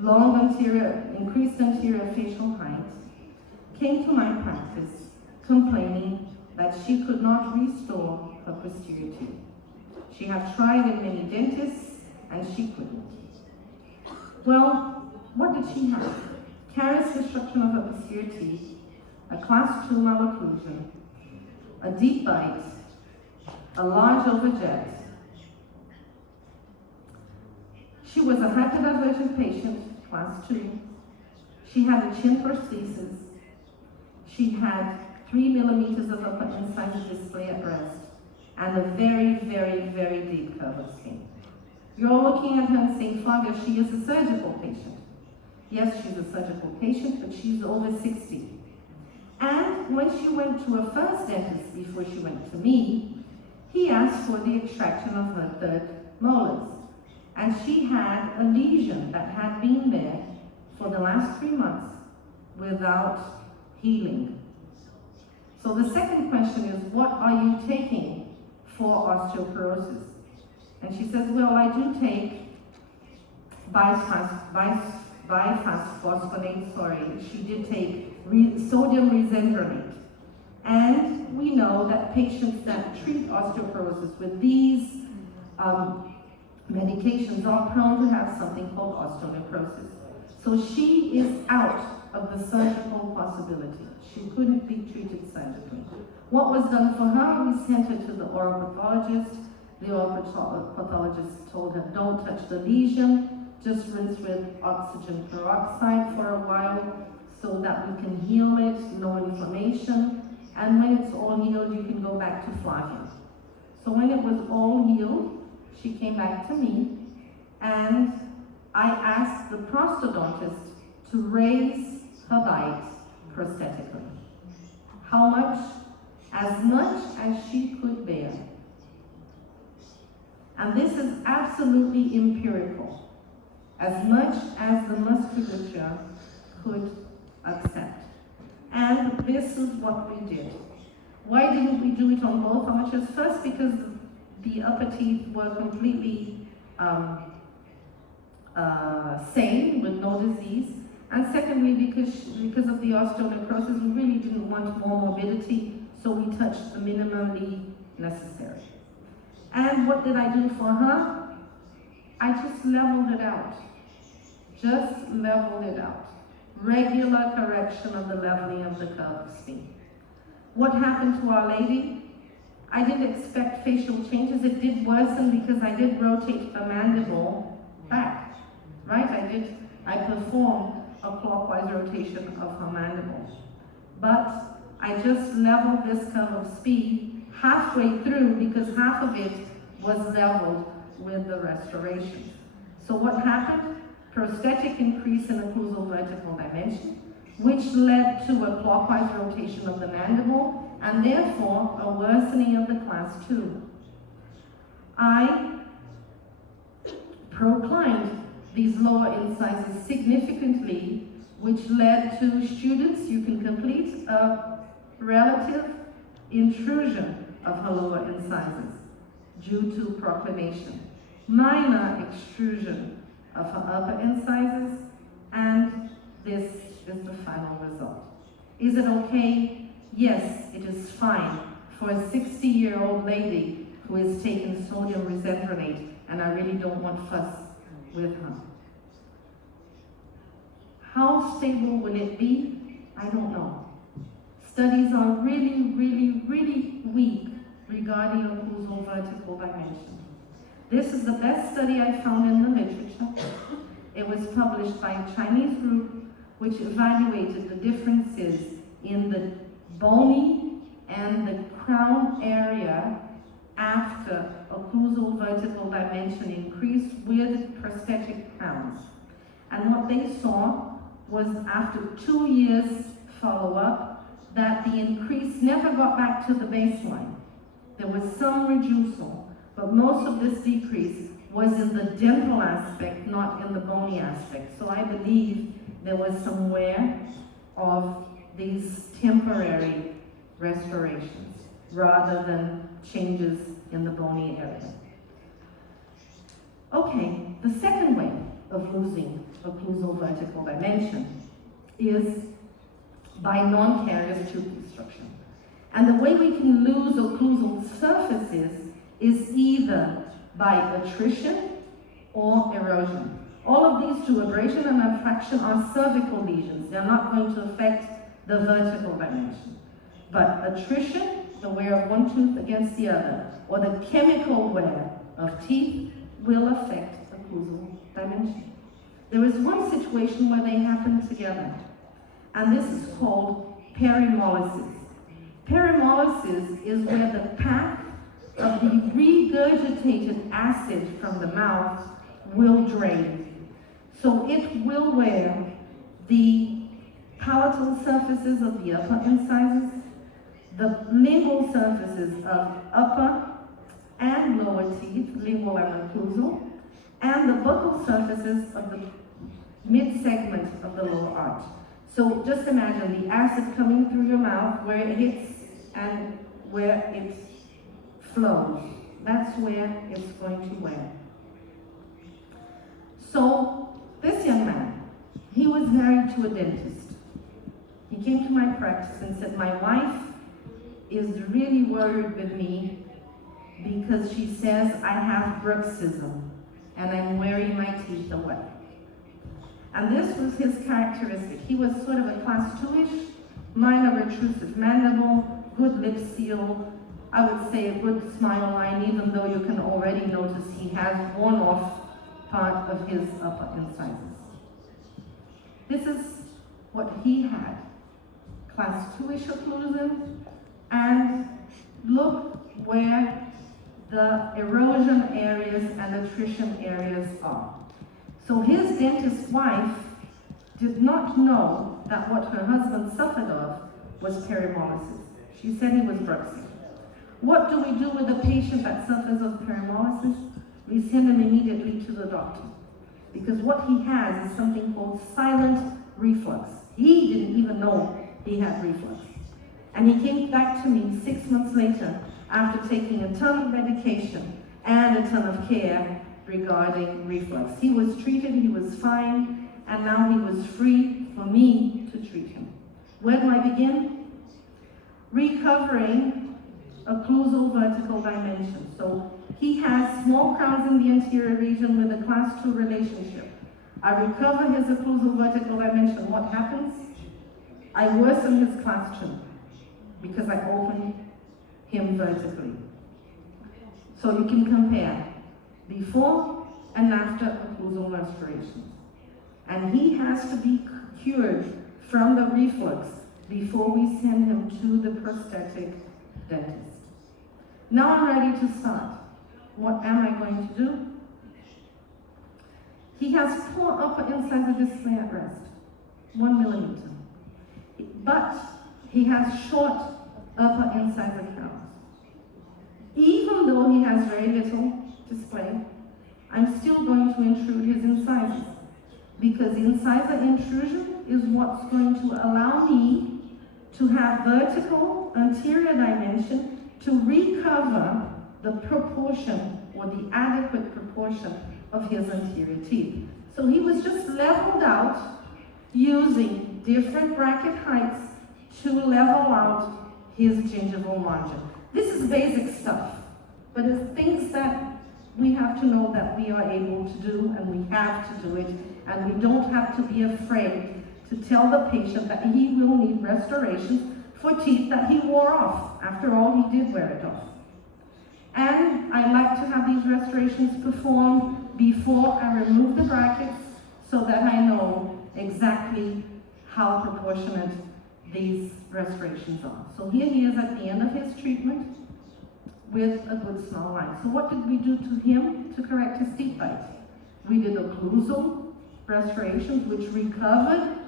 increased anterior facial height, came to my practice complaining that she could not restore her posterior teeth. She had tried in many dentists and she couldn't. Well, what did she have? Carious destruction of her posterior teeth, a class 2 malocclusion, a deep bite, a large overjet. She was a hyperdivergent patient, class 2. She had a chin prosthesis. She had 3 millimeters of upper incisor display at rest, and a very, very, very deep curve of skin. You're all looking at her and saying, Flavia, she is a surgical patient. Yes, she's a surgical patient, but she's over 60. And when she went to her first dentist before she went to me, he asked for the extraction of her 3rd molars. And she had a lesion that had been there for the last 3 months without healing. So the second question is, what are you taking for osteoporosis? And she says, well, I do take biphosphonate, she did take sodium resendronate. And we know that patients that treat osteoporosis with these medications are prone to have something called osteonecrosis. So she is out of the surgical possibility. She couldn't be treated surgically. What was done for her? We sent her to the oral pathologist. The oral pathologist told her, don't touch the lesion, just rinse with oxygen peroxide for a while so that we can heal it, no inflammation. And when it's all healed, you can go back to Flavia. So when it was all healed, she came back to me, and I asked the prosthodontist to raise her bite prosthetically. How much? As much as she could bear. And this is absolutely empirical. As much as the musculature could accept. And this is what we did. Why didn't we do it on both arches? First, because the upper teeth were completely sane with no disease. And secondly, because of the osteonecrosis, we really didn't want more morbidity, so we touched the minimally necessary. And what did I do for her? I just leveled it out. Just leveled it out. Regular correction of the leveling of the curve of spine. What happened to Our Lady? I didn't expect facial changes. It did worsen because I did rotate the mandible back, right? I performed a clockwise rotation of her mandible. But I just leveled this curve of spine halfway through because half of it was leveled with the restoration. So what happened? Prosthetic increase in occlusal vertical dimension, which led to a clockwise rotation of the mandible, and therefore a worsening of the class 2. I proclined these lower incisors significantly, which led to students, you can complete a relative intrusion of her lower incisors due to proclination, minor extrusion of her upper incisors, and this is the final result. Is it okay? Yes, it is fine for a 60-year-old lady who is taking sodium resendronate, and I really don't want fuss with her. How stable will it be? I don't know. Studies are really, really, really weak regarding occlusal vertical dimension. This is the best study I found in the literature. It was published by a Chinese group which evaluated the differences in the bony and the crown area after occlusal vertical dimension increased with prosthetic crowns. And what they saw was after 2 years follow-up that the increase never got back to the baseline. There was some reducal, but most of this decrease was in the dental aspect, not in the bony aspect. So I believe there was some wear of these temporary restorations rather than changes in the bony area. Okay, the second way of losing occlusal vertical dimension is by non-carious tooth destruction. And the way we can lose occlusal surfaces is either by attrition or erosion. All of these two, abrasion and abstraction, are cervical lesions. They're not going to affect the vertical dimension. But attrition, the wear of one tooth against the other, or the chemical wear of teeth, will affect occlusal dimension. There is one situation where they happen together, and this is called perimollysis. Perimollysis is where the path of the regurgitated acid from the mouth will drain. So it will wear the palatal surfaces of the upper incisors, the lingual surfaces of upper and lower teeth, lingual and occlusal, and the buccal surfaces of the mid-segment of the lower arch. So just imagine the acid coming through your mouth, where it hits and where it flows. That's where it's going to wear. So this young man, he was married to a dentist. He came to my practice and said, my wife is really worried with me because she says I have bruxism and I'm wearing my teeth away. And this was his characteristic. He was sort of a class 2-ish, minor retrusive mandible, good lip seal, I would say a good smile line, even though you can already notice he has worn off part of his upper incisors. This is what he had. Class 2-ish occlusion, and look where the erosion areas and attrition areas are. So his dentist wife did not know that what her husband suffered of was perimollysis. She said he was bruxism. What do we do with a patient that suffers of perimollysis? We send him immediately to the doctor, because what he has is something called silent reflux. He didn't even know he had reflux. And he came back to me 6 months later after taking a ton of medication and a ton of care regarding reflux. He was treated, he was fine, and now he was free for me to treat him. Where do I begin? Recovering occlusal vertical dimension. So he has small crowns in the anterior region with a class 2 relationship. I recover his occlusal vertical dimension. What happens? I worsen his class 2 because I opened him vertically. So you can compare before and after occlusal restoration. And he has to be cured from the reflux before we send him to the prosthetic dentist. Now I'm ready to start. What am I going to do? He has poor upper incisor display at rest, 1 millimeter. But he has short upper incisor crowns. Even though he has very little display, I'm still going to intrude his incisors, because incisor intrusion is what's going to allow me to have vertical anterior dimension to recover the proportion or the adequate proportion of his anterior teeth. So he was just leveled out using different bracket heights to level out his gingival margin. This is basic stuff, but it's things that we have to know that we are able to do, and we have to do it, and we don't have to be afraid to tell the patient that he will need restorations for teeth that he wore off. After all, he did wear it off. And I like to have these restorations performed before I remove the brackets, so that I know exactly how proportionate these restorations are. So here he is at the end of his treatment with a good smile line. So what did we do to him to correct his teeth bite? We did occlusal restorations, which recovered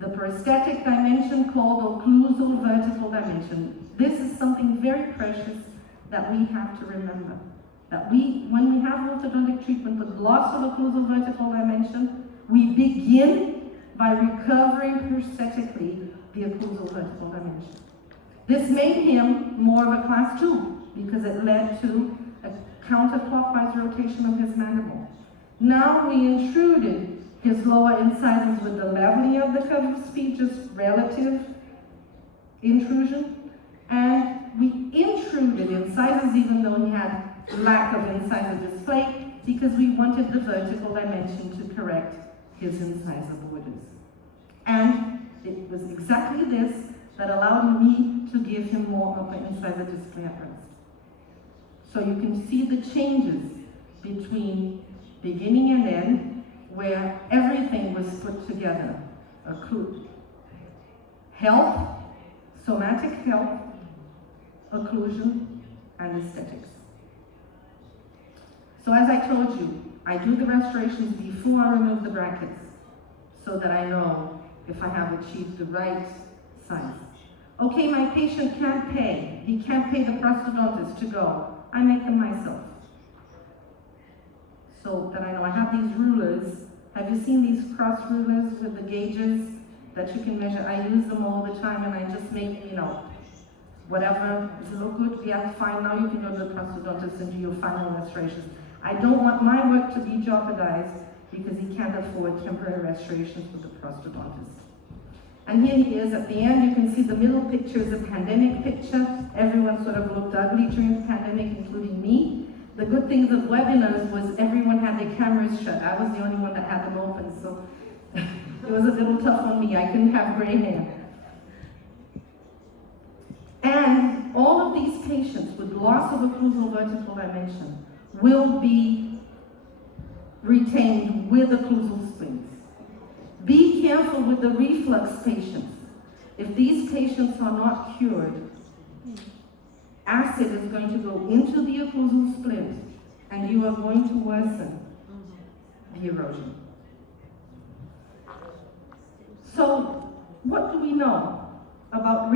the prosthetic dimension called occlusal vertical dimension. This is something very precious that we have to remember. That when we have orthodontic treatment with loss of occlusal vertical dimension, we begin by recovering prosthetically the occlusal vertical dimension. This made him more of a class 2 because it led to a counterclockwise rotation of his mandible. Now we intruded his lower incisors with the leveling of the curve of speech, just relative intrusion, and we intruded incisors even though he had lack of incisor display, because we wanted the vertical dimension to correct his incisor borders. And it was exactly this that allowed me to give him more upper incisor display at rest. So you can see the changes between beginning and end, where everything was put together. Health, somatic health, occlusion, and aesthetics. So as I told you, I do the restorations before I remove the brackets, so that I know if I have achieved the right size. Okay, my patient can't pay. He can't pay the prosthodontist to go. I make them myself. So that I know I have these rulers. Have you seen these cross rulers with the gauges that you can measure? I use them all the time, and I just make, whatever. Does it look good? Yeah, fine. Now you can go to the prosthodontist and do your final restorations. I don't want my work to be jeopardized because he can't afford temporary restorations with the prosthodontist. And here he is at the end. You can see the middle picture is a pandemic picture. Everyone sort of looked ugly during the pandemic, including me. The good thing of webinars was everyone had their cameras shut. I was the only one that had them open, so it was a little tough on me. I couldn't have gray hair. And all of these patients with loss of occlusal vertical dimension will be retained with occlusal springs. Be careful with the reflux patients. If these patients are not cured, acid is going to go into the occlusal splint, and you are going to worsen the erosion. So, what do we know about